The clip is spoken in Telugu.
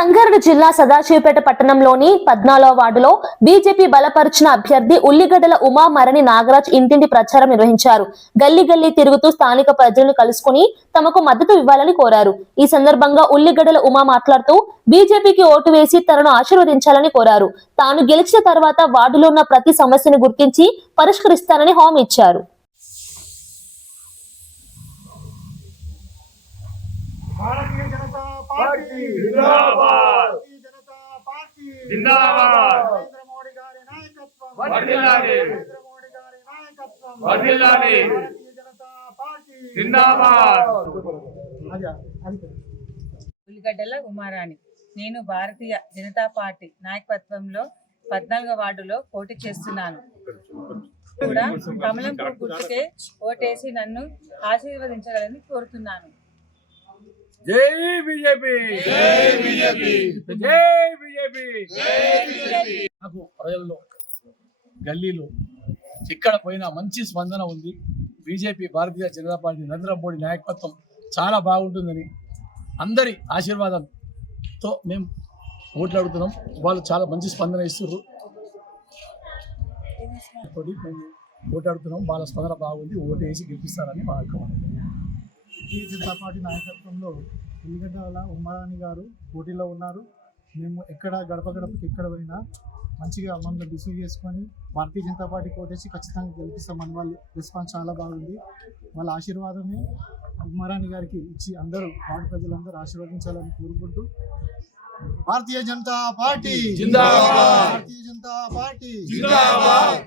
సంగారెడ్డి జిల్లా సదాశివపేట పట్టణంలోని 14వ వార్డులో బీజేపీ బలపరిచిన అభ్యర్థి ఉల్లిగడ్డల ఉమా మరణి నాగరాజ్ ఇంటింటి ప్రచారం నిర్వహించారు. గల్లీ గల్లీ తిరుగుతూ స్థానిక ప్రజలను కలుసుకుని తమకు మద్దతు ఇవ్వాలని కోరారు. ఈ సందర్భంగా ఉల్లిగడ్డల ఉమా మాట్లాడుతూ బీజేపీకి ఓటు వేసి తనను ఆశీర్వదించాలని కోరారు. తాను గెలిచిన తర్వాత వార్డులో ఉన్న ప్రతి సమస్యను గుర్తించి పరిష్కరిస్తానని హామీ ఇచ్చారు. भारतीय जनता पार्टी जिंदाबाद जनता पार्टी जिंदाबाद नरेंद्र मोदी गारी नायकत्वम वर्धिल्लाली नरेंद्र मोदी गारी नायकत्वम वर्धिल्लाली भारतीय जनता पार्टी जिंदाबाद ఉల్లిగడ్డల ఉమారాణి. నేను భారతీయ జనతా పార్టీ నాయకత్వంలో 14వ వార్డులో పోటీ చేస్తున్నాను. కూడా కమలం పువ్వు గుర్తుకే ఓటేసి నన్ను ఆశీర్వదించాలని కోరుతున్నాను. జై బీజేపీ జై బీజేపీ జై బీజేపీ జై బీజేపీ. నాకు ప్రజల్లో గల్లీలో ఎక్కడ పోయినా మంచి స్పందన ఉంది. బీజేపీ భారతీయ జనతా పార్టీ నరేంద్ర మోడీ నాయకత్వం చాలా బాగుంటుందని అందరి ఆశీర్వాదంతో మేము ఓట్లు అడుగుతున్నాం. వాళ్ళు చాలా మంచి స్పందన ఇస్తున్నారు. మేము ఓటు అడుగుతున్నాం. వాళ్ళ స్పందన బాగుంది. ఓటు వేసి గెలిపిస్తారని మా యొక్క భారతీయ జనతా పార్టీ నాయకత్వంలో ఉల్లిగడ్డల ఉమారాణి గారు పోటీలో ఉన్నారు. మేము ఎక్కడ గడప గడపకి ఎక్కడ పోయినా మంచిగా మమ్మల్ని రిసీవ్ చేసుకొని భారతీయ జనతా పార్టీ కోటేసి ఖచ్చితంగా గెలిపిస్తామని వాళ్ళ రెస్పాన్స్ చాలా బాగుంది. వాళ్ళ ఆశీర్వాదమే ఉమారాణి గారికి ఇచ్చి అందరూ వార్డు ప్రజలందరూ ఆశీర్వదించాలని కోరుకుంటూ భారతీయ జనతా పార్టీ జిందాబాద్ భారతీయ జనతా పార్టీ జిందాబాద్.